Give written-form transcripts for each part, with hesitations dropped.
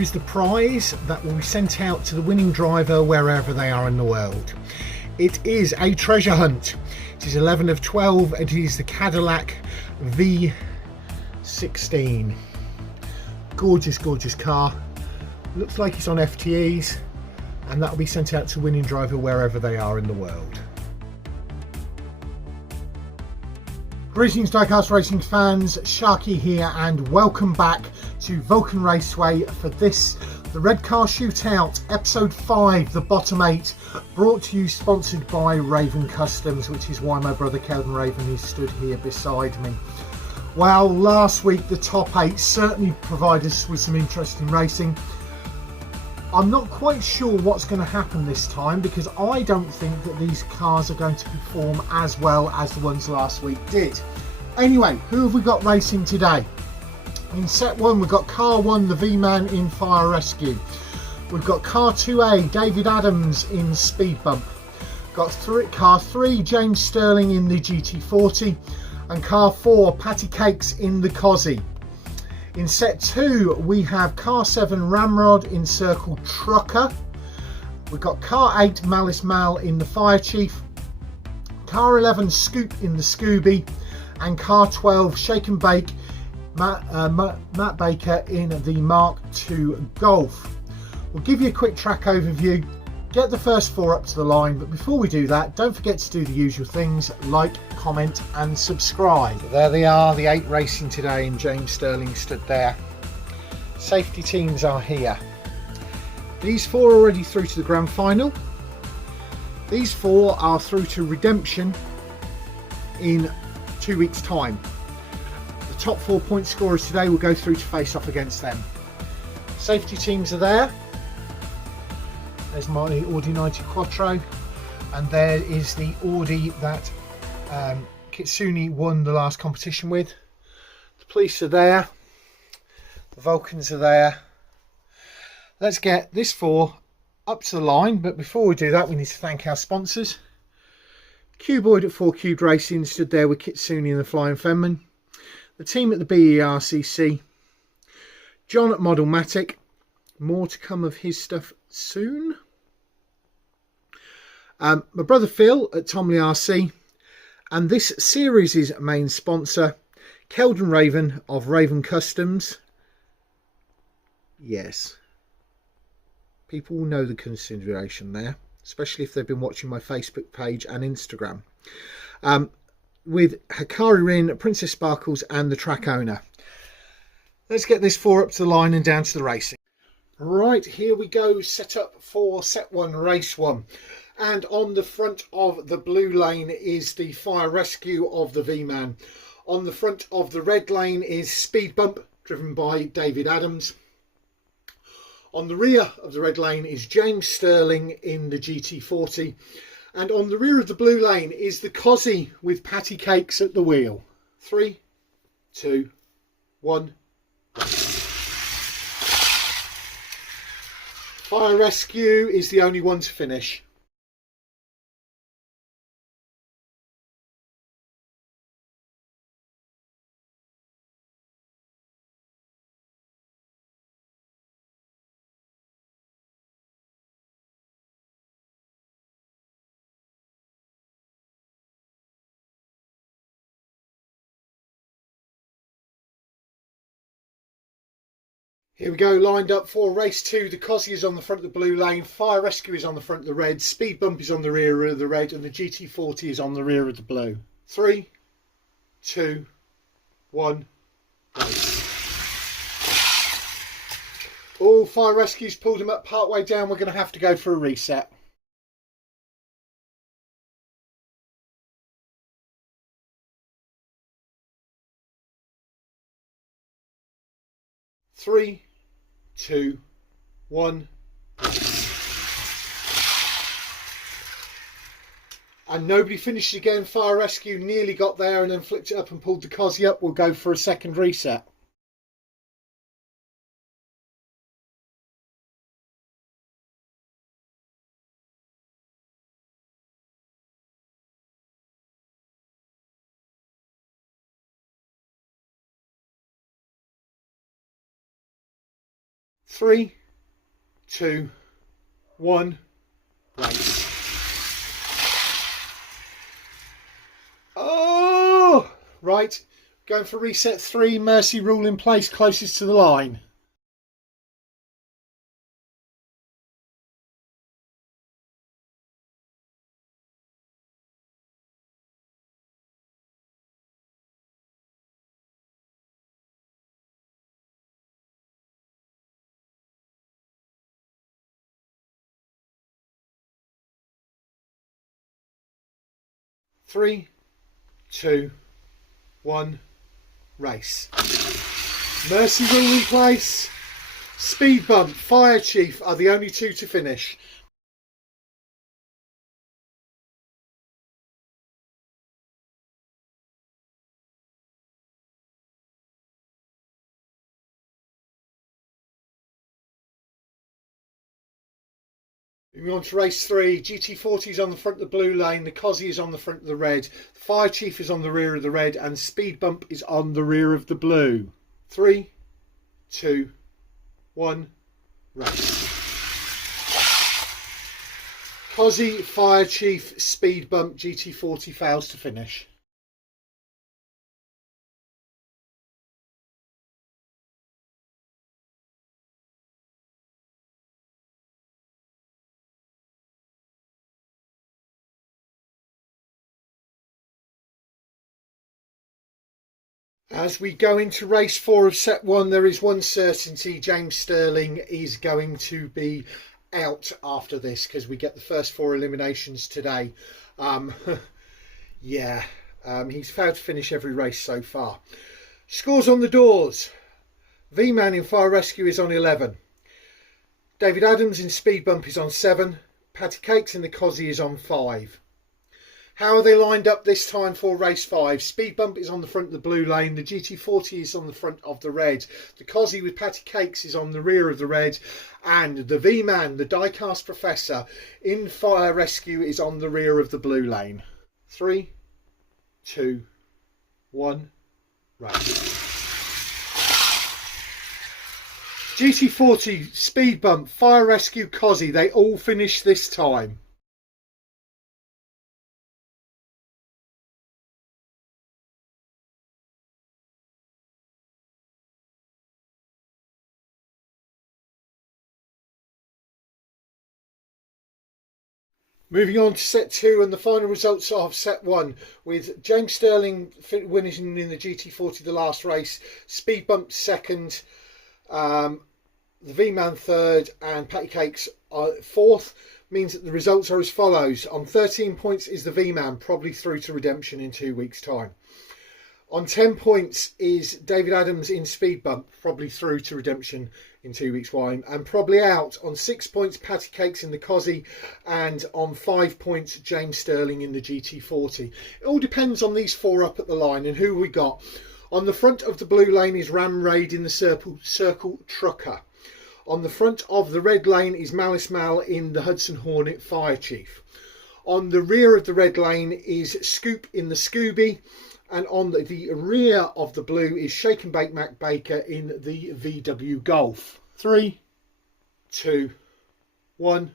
here is the prize that will be sent out to the winning driver wherever they are in the world. It is a treasure hunt. It is 11 of 12. It is the Cadillac V16. Gorgeous, gorgeous car. Looks like it's on FTEs, and that will be sent out to winning driver wherever they are in the world. Greetings Diecast Racing fans, Sharky here, and welcome back to Vulcan Raceway for this, the Red Car Shootout, episode 5, the bottom 8, brought to you, sponsored by Raven Customs, which is why my brother Kelvin Raven is stood here beside me. Well, last week the top 8 certainly provided us with some interesting racing. I'm not quite sure what's going to happen this time, because I don't think that these cars are going to perform as well as the ones last week did. Anyway, who have we got racing today? In set 1 we've got car 1, the V-Man in Fire Rescue. We've got car 2A, David Adams in Speed Bump. Got car 3, James Stirling in the GT40. And car 4, Patty Kakes in the Cozzy. In set 2 we have car 7, RamRaid in Circle Trucker. We've got car 8, MaliceMal in the Fire Chief. Car 11, Scoupe in the Scooby. And car 12, Shake and Bake, Matt Baker in the Mark II Golf. We'll give you a quick track overview, get the first 4 up to the line, but before we do that, don't forget to do the usual things, like, comment and subscribe. There they are, the 8 racing today, and James Stirling stood there. Safety teams are here. These 4 are already through to the grand final. These 4 are through to redemption in 2 weeks time. The top 4 point scorers today will go through to face off against them. Safety teams are there. There's my Audi 90 Quattro, and there is the Audi that Kitsune won the last competition with. The police are there, the Vulcans are there. Let's get this 4 up to the line, but before we do that we need to thank our sponsors. Cuboid at 4 Cubed Racing stood there with Kitsune and the Flying Fenman. The team at the BERCC. John at Modelmatic. More to come of his stuff soon. My brother Phil at Tomley RC. And this series' main sponsor, Kelvin Raven of Raven Customs. Yes. People will know the consideration there, especially if they've been watching my Facebook page and Instagram. With Hikari Rin, Princess Sparkles and the track owner. Let's get this 4 up to the line and down to the racing. Right, here we go, set up for set 1, race 1. And on the front of the blue lane is the Fire Rescue of the V-Man. On the front of the red lane is Speed Bump, driven by David Adams. On the rear of the red lane is James Stirling in the GT40. And on the rear of the blue lane is the Cozzy with Patty Kakes at the wheel. 3, 2, 1. Fire Rescue is the only one to finish. Here we go, lined up for race 2. The Cozzy is on the front of the blue lane, Fire Rescue is on the front of the red, Speed Bump is on the rear of the red, and the GT40 is on the rear of the blue. 3, 2, 1, race. Oh, Fire Rescue's pulled him up part way down. We're going to have to go for a reset. Three, 2, 1. And nobody finished again. Fire Rescue nearly got there and then flipped it up and pulled the Cozzy up. We'll go for a second reset. 3, 2, 1, race. Oh! Right, going for reset 3, Mercy rule in place, closest to the line. Three, 2, 1, race. Mercy rule in place. Speed bump, fire chief are the only two to finish. Moving on to race 3, GT40 is on the front of the blue lane, the Cosy is on the front of the red, the Fire Chief is on the rear of the red, and Speed Bump is on the rear of the blue. 3, 2, 1, race. Cosy, Fire Chief, Speed Bump, GT40 fails to finish. As we go into race 4 of set 1, there is one certainty: James Stirling is going to be out after this, because we get the first 4 eliminations today. He's failed to finish every race so far. Scores on the doors: V-Man in Fire Rescue is on 11, David Adams in Speed Bump is on 7, Patty Kakes in the Cosy is on 5. How are they lined up this time for race 5? Speed Bump is on the front of the blue lane. The GT40 is on the front of the red. The Cosy with Patty Kakes is on the rear of the red. And the V-Man, the Diecast Professor, in Fire Rescue is on the rear of the blue lane. 3, 2, 1, race. GT40, Speed Bump, Fire Rescue, Cosy, they all finish this time. Moving on to set 2 and the final results of set 1, with James Stirling winning in the GT40 the last race, Speed Bump second, the V-Man third, and Patty Kakes fourth, means that the results are as follows. On 13 points is the V-Man, probably through to redemption in 2 weeks' time. On 10 points is David Adams in Speed Bump, probably through to redemption in 2 weeks' time. And probably out. On 6 points, Patty Kakes in the Cosy. And on 5 points, James Stirling in the GT40. It all depends on these 4 up at the line and who we got. On the front of the blue lane is RamRaid in the Circle Trucker. On the front of the red lane is MaliceMal in the Hudson Hornet Fire Chief. On the rear of the red lane is Scoupe in the Scooby. And on the rear of the blue is Shake and Bake Mac Baker in the VW Golf. 3, 2, 1.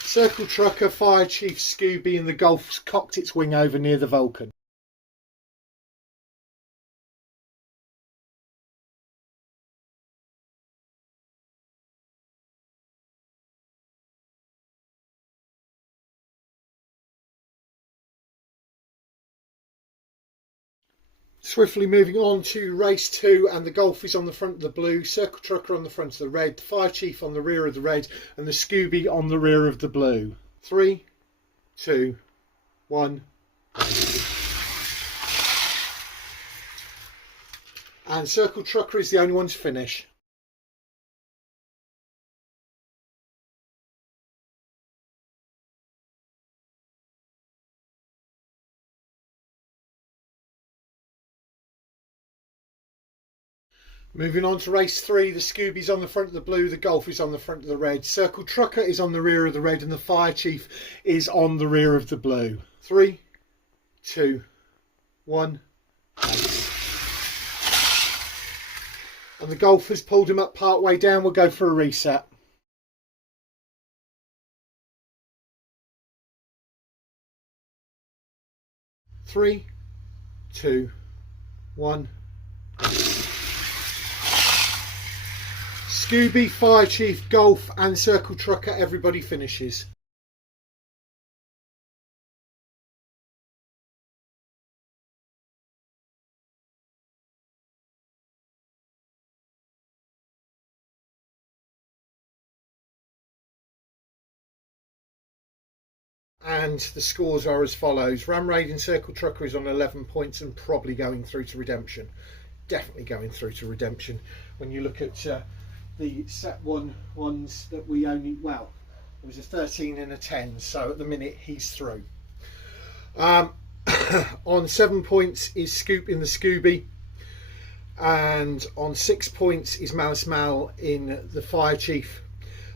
Circle Trucker, Fire Chief, Scooby, and the Golf cocked its wing over near the Vulcan. Swiftly moving on to race 2, and the Golf is on the front of the blue, Circle Trucker on the front of the red, the Fire Chief on the rear of the red, and the Scooby on the rear of the blue. 3, 2, 1. And Circle Trucker is the only one to finish. Moving on to race 3, the Scooby's on the front of the blue, the Golf is on the front of the red, Circle Trucker is on the rear of the red, and the Fire Chief is on the rear of the blue. 3, 2, 1. And the Golf has pulled him up part way down. We'll go for a reset. 3, 2, 1. Scooby, Fire Chief, Golf and Circle Trucker, everybody finishes. And the scores are as follows. RamRaid in Circle Trucker is on 11 points and probably going through to redemption. Definitely going through to redemption. When you look at the set 1 ones that we only, well, it was a 13 and a 10, so at the minute he's through. On 7 points is Scoupe in the Scooby, and on 6 points is MaliceMal in the Fire Chief.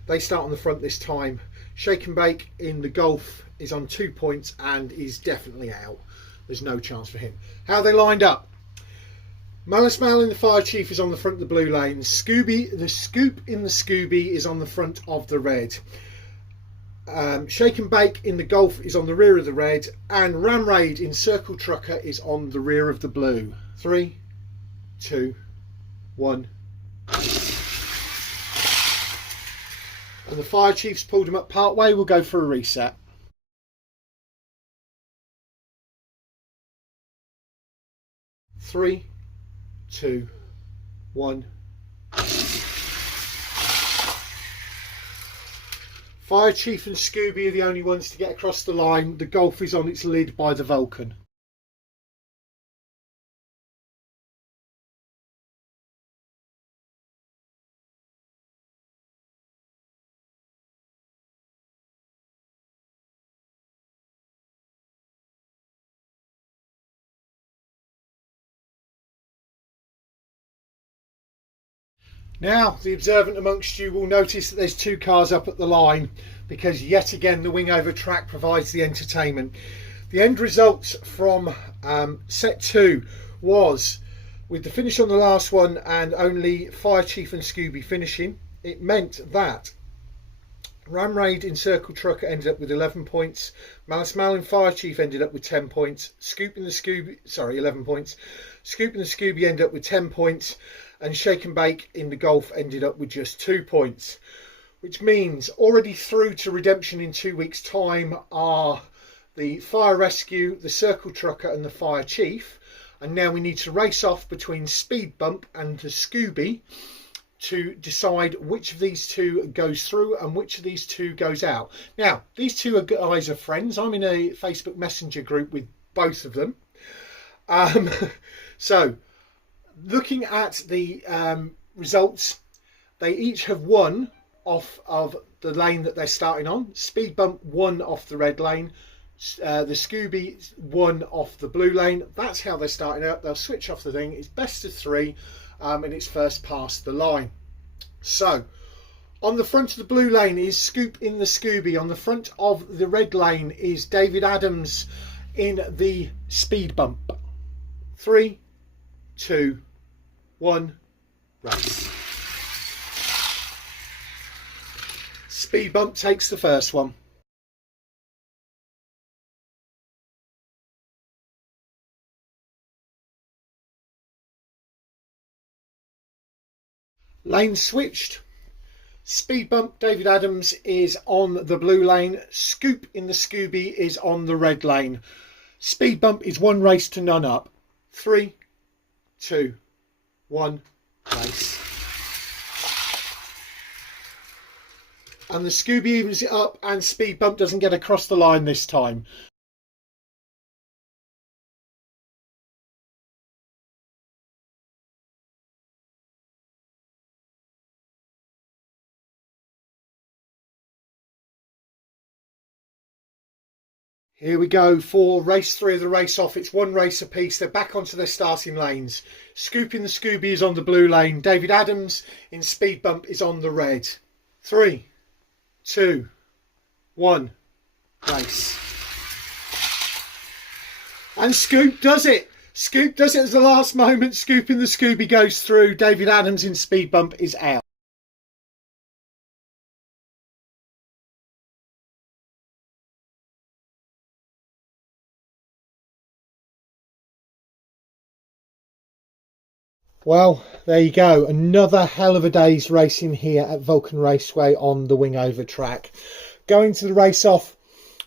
They start on the front this time. Shake and Bake in the Golf is on 2 points and is definitely out. There's no chance for him. How are they lined up? MaliceMal in the Fire Chief is on the front of the blue lane. The Scoupe in the Scooby is on the front of the red. Shake and Bake in the Golf is on the rear of the red, and RamRaid in Circle Trucker is on the rear of the blue. 3, 2, 1. And the Fire Chief's pulled him up part way. We'll go for a reset. 3, 2, 1. Fire Chief and Scooby are the only ones to get across the line. The Golf is on its lid by the Vulcan. Now, the observant amongst you will notice that there's 2 cars up at the line, because yet again the wing over track provides the entertainment. The end results from set 2 was, with the finish on the last one and only Fire Chief and Scooby finishing, it meant that RamRaid in Circle Trucker ended up with 11 points, MaliceMal in Fire Chief ended up with 10 points, Scoupe in the Scooby, sorry, 11 points, Scoupe and the Scooby ended up with 10 points, and Shake and Bake in the Golf ended up with just 2 points, which means already through to redemption in 2 weeks' time are the Fire Rescue, the Circle Trucker and the Fire Chief. And now we need to race off between Speed Bump and the Scooby to decide which of these 2 goes through and which of these 2 goes out. Now, these 2 guys are friends. I'm in a Facebook Messenger group with both of them. So, looking at the results, they each have won off of the lane that they're starting on. Speed Bump won off the red lane. The Scooby won off the blue lane. That's how they're starting out. They'll switch off the thing. It's best of 3, and it's first past the line. So, on the front of the blue lane is Scoupe in the Scooby. On the front of the red lane is David Adams in the Speed Bump. 3, 2, 1, race. Speed Bump takes the first one. Lane switched. Speed Bump, David Adams is on the blue lane. Scoupe in the Scooby is on the red lane. Speed Bump is 1 race to none up. 3, 2, 1, race. And the Scooby evens it up and Speed Bump doesn't get across the line this time. Here we go for race 3 of the race off. It's 1 race apiece. They're back onto their starting lanes. Scoupe in the Scooby is on the blue lane. David Adams in Speed Bump is on the red. 3, 2, 1, race. And Scoupe does it. Scoupe does it at the last moment. Scoupe in the Scooby goes through. David Adams in speed bump is out. Well, there you go. Another hell of a day's racing here at Vulcan Raceway on the Wingover track. Going to the race off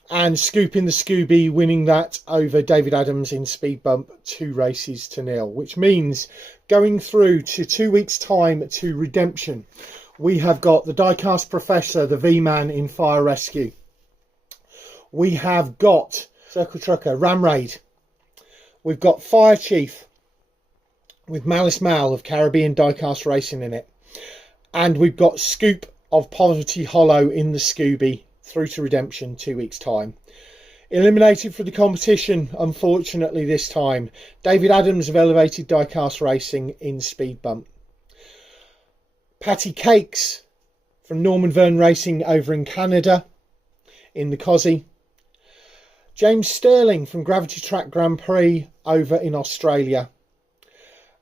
and Scoupe in the Scooby winning that over David Adams in speed bump 2-0, which means going through to 2 weeks time to redemption. We have got the Diecast Professor, the V-Man in fire rescue. We have got Circle Trucker, RamRaid. We've got Fire Chief with MaliceMal of Caribbean Diecast Racing in it. And we've got Scoupe of Poverty Hollow in the Scooby through to redemption 2 weeks time. Eliminated for the competition, unfortunately this time, David Adams of Elevated Diecast Racing in speed bump. Patty Kakes from Norman Verne Racing over in Canada in the Cosy. James Stirling from Gravity Track Grand Prix over in Australia.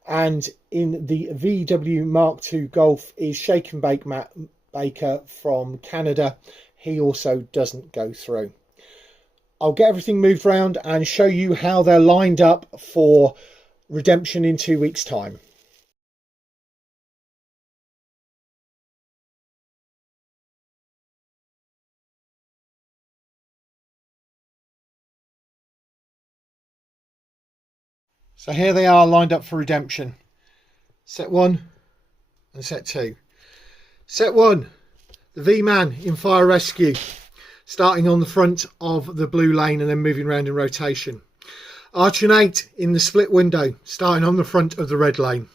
And in the VW Mark II Golf is Shake and Bake Matt Baker from Canada. He also doesn't go through. I'll get everything moved around and show you how they're lined up for redemption in 2 weeks time. So here they are lined up for redemption. Set 1 and set 2. Set 1, the V-Man in fire rescue, starting on the front of the blue lane and then moving around in rotation. Archer 8 in the split window, starting on the front of the red lane.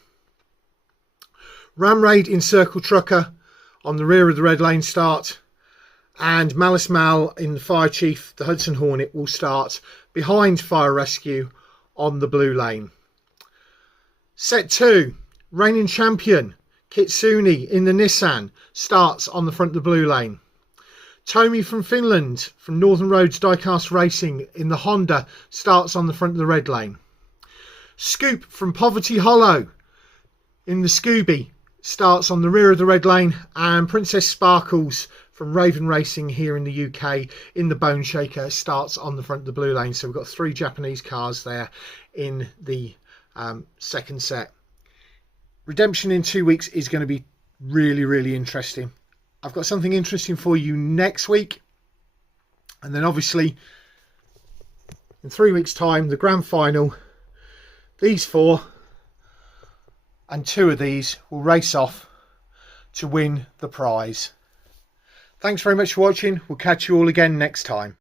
RamRaid in Circle Trucker on the rear of the red lane start. And MaliceMal in the Fire Chief, the Hudson Hornet, will start behind Fire Rescue on the blue lane. Set 2, reigning champion Kitsune in the Nissan starts on the front of the blue lane. Tomi from Finland from Northern Roads Diecast Racing in the Honda starts on the front of the red lane. Scoupe from Poverty Hollow in the Scooby starts on the rear of the red lane, and Princess Sparkles from Raven Racing here in the UK in the Bone Shaker starts on the front of the blue lane. So we've got 3 Japanese cars there in the second set. Redemption in 2 weeks is going to be really interesting. I've got something interesting for you next week, and then obviously in 3 weeks time the grand final. These 4 and 2 of these will race off to win the prize. Thanks very much for watching. We'll catch you all again next time.